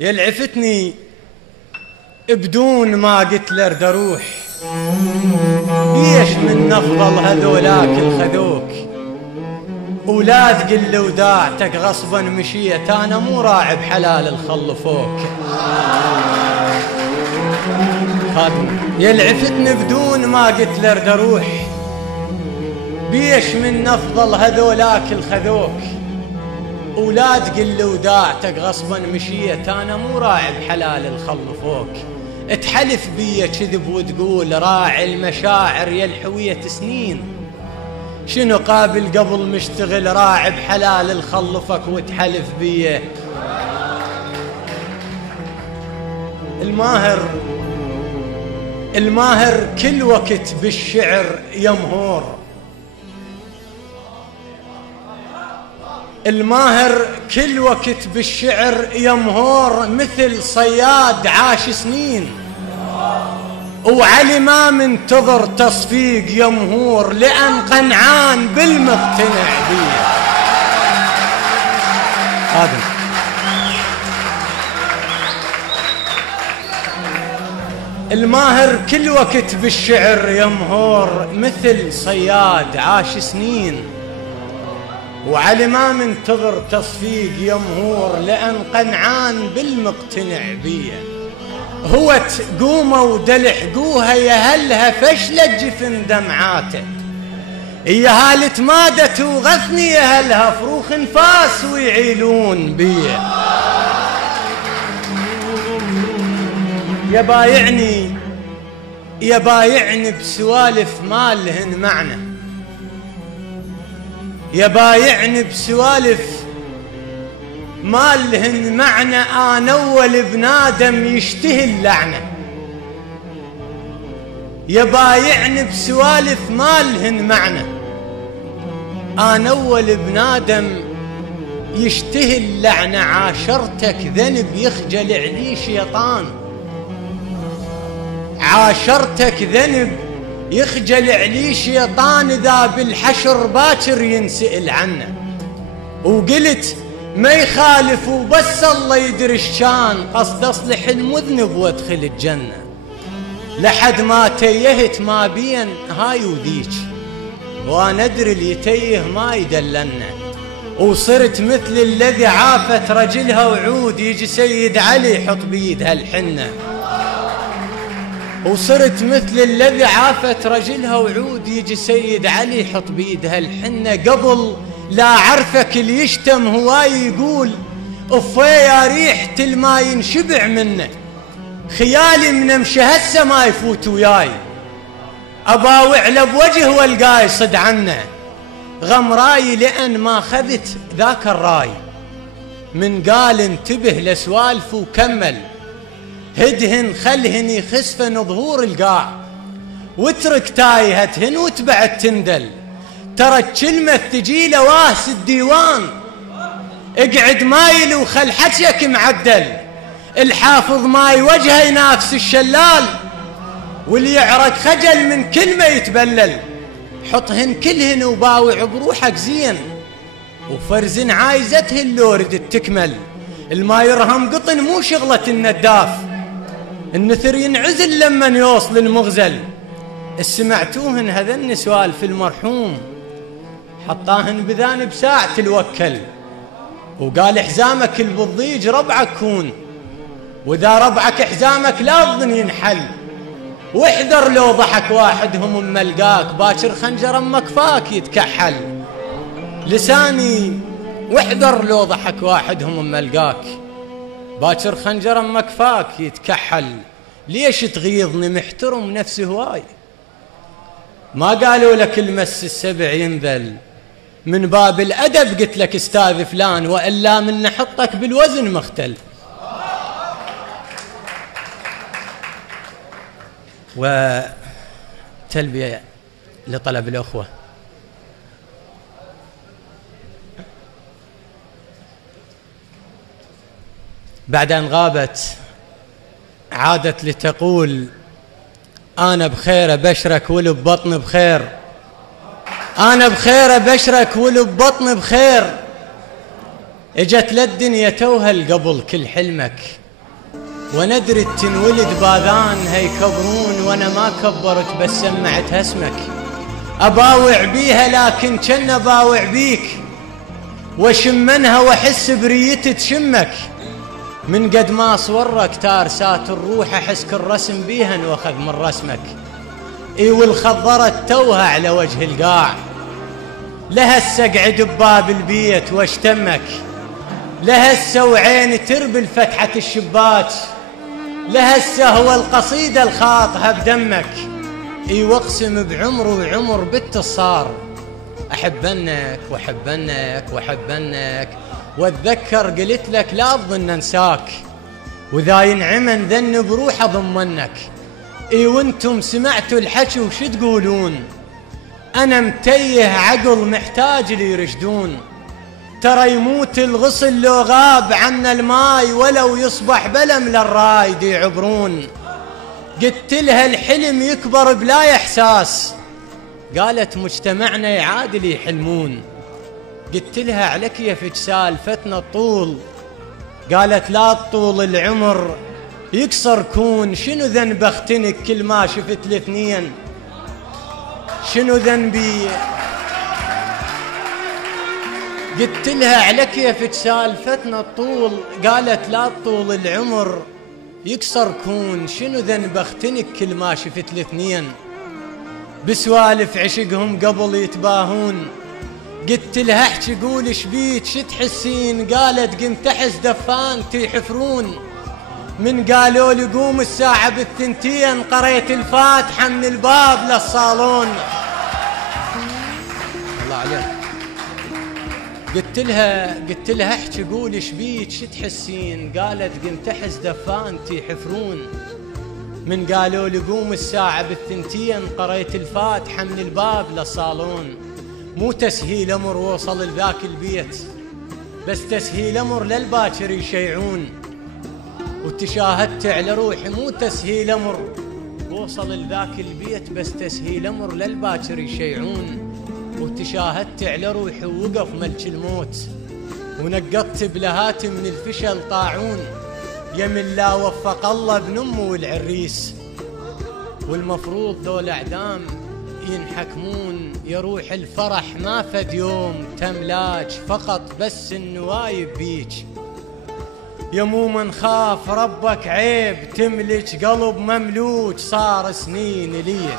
يلعفتني بدون ما قلت له ارد اروح، ليش من افضل هذولاك الخذوك، ولا تقل له وداعتك غصبا مشيت، انا مو راعي بحلال الخلفوك. يلعفتني بدون ما قلت له ارد اروح، بيش من افضل هذولاك الخذوك، ولا تقل له وداعتك غصبا مشيت، انا مو راعي بحلال الخلفوك. تحلف بيا كذب وتقول راعي المشاعر يا الحوية سنين، شنو قابل قبل مشتغل راعي بحلال الخلفك وتحلف بيا. الماهر كل وقت بالشعر يمهور، الماهر كل وقت بالشعر يمهور، مثل صياد عاش سنين، وعلي ما منتظر تصفيق يمهور، لأن قنعان بالمقتنع بيه. الماهر كل وقت بالشعر يمهور، مثل صياد عاش سنين، وعلي ما منتظر تصفيق يمهور، لأن قنعان بالمقتنع بيه. هو تقومه ودلحقوها يهلها فشلت جفن دمعاته، يا هال تمادت وغثني يهلها فروخ انفاس ويعيلون بيه. يبايعني بسوالف ما لهن معنى، يبايعني بسوالف ما لهن معنى، أنا أول بنادم يشتهي اللعنة. يبايعني بسوالف ما لهن معنى، أنا أول بنادم يشتهي اللعنة. عاشرتك ذنب يخجل عليه شيطان، عاشرتك ذنب يخجل عليه شيطان، ذا بالحشر باكر ينسئل عنه. وقلت ما يخالف وبس الله يدري الشان، قصد اصلح المذنب وادخل الجنة، لحد ما تيهت ما بين هاي وذيك، وانا ادري اللي يتيه ما يدلنا. وصرت مثل الذي عافت رجلها وعود، يجي سيد علي يحط بيدها الحنة. وصرت مثل الذي عافت رجلها وعود، يجي سيد علي يحط بيدها الحنة. قبل لا عرفك اللي يشتم هواي يقول افوي يا ريحة الما ينشبع منه، خيالي من امشي هسه ما يفوت وياي، اباوع له بوجه والقاه يصد عنه. غمراي لأن ما خذت ذاك الراي، من قال انتبه لسوالف وكمل، هدهن خلهن يخسفن ظهور القاع، واترك تايهتهن وتبعد تندل، ترى كلمة تجي واس الديوان، اقعد مايل وخل حكيك معدل، الحافظ ماي وجهه ينافس الشلال، واللي يعرق خجل من كلمة يتبلل، حطهن كلهن وباوع بروحك زين، وفرزن عايزته اللورد تكمل، الما يرهم قطن مو شغلة النداف، النثر ينعزل لما يوصل المغزل. سمعتوهن هذن سوالف المرحوم، حطاهن بذانب ساعة الوكل، وقال حزامك البضيج ربعك كون، واذا ربعك حزامك لا تظن ينحل، واحذر لو ضحك واحدهم اما لقاك، باكر خنجر اما كفاك يتكحل. لساني واحذر لو ضحك واحدهم اما لقاك، باكر خنجر اما كفاك يتكحل. ليش تغيظني محترم نفسي هواي، ما قالوا لك المس السبع ينذل، من باب الأدب قلت لك استاذ فلان، وإلا من نحطك بالوزن مختلف. وتلبية لطلب الأخوة. بعد أن غابت عادت لتقول أنا بخير أبشرك ولب بطن بخير، أنا بخير أبشرك ولب بطن بخير. اجت للدنيا توهل قبل كل حلمك، وندري تنولد باذان هيكبرون، وانا ما كبرت بس سمعتها اسمك. اباوع بيها لكن كن باوع بيك، وشمنها واحس بريتي تشمك. من قد ما صورك تارسات الروح احس كل رسم بيها واخذ من رسمك. اي والخضرت توها على وجه القاع، لها السقعد بباب البيت واشتمك، لها السوعين تربل فتحة الشباك، لها السهوة القصيدة الخاطها بدمك. اي واقسم بعمر وعمر بنت الصار احبنك واحبنك واحبنك، واتذكر قلت لك لا تظن انساك، وذا ينعمن ذن بروح اضمنك. اي وانتم سمعتوا الحكي وش تقولون؟ انا متيه عقل محتاج لي يرشدون. ترى يموت الغصن لو غاب عنا الماي، ولو يصبح بلم للراي دي يعبرون. قلت لها الحلم يكبر بلا احساس، قالت مجتمعنا يعادل يحلمون. قلت لها على كيفك سالفتنا الطول، قالت لا طول العمر يكسر كون. شنو ذنب اختنك كل ما شفت الاثنين؟ شنو ذنبي؟ قلت لها على كيفك سالفتنا الطول، قالت لا طول العمر يكسر كون. شنو ذنب اختنك كل ما شفت الاثنين؟ بسوالف عشقهم قبل يتباهون. قلت لها احكي قول شبيك شو تحسين؟ قالت قمت احس دفانتي يحفرون. من قالوا لي قوم الساعة بالثنتين، قريت الفاتحة من الباب للصالون. الله عليك. قلت لها احكي قول شبيك شو تحسين؟ قالت قمت احس دفانتي يحفرون. من قالوا لي قوم الساعة بالثنتين، قريت الفاتحة من الباب للصالون. مو تسهيل امر وصل لذاك البيت، بس تسهيل امر للباكر يشيعون. وتشاهدت على روحي مو تسهيل امر وصل لذاك البيت، بس تسهيل امر للباكر يشيعون. وتشاهدت على روحي ووقف ملك الموت، ونقضت بلهات من الفشل طاعون. يمن لا وفق الله ابن امه والعريس، والمفروض ذو الاعدام ينحكمون. يروح الفرح ما فد يوم تملاج، فقط بس النوايب بيج. يا مو من خاف ربك عيب تملك قلب مملوك، صار سنين ليه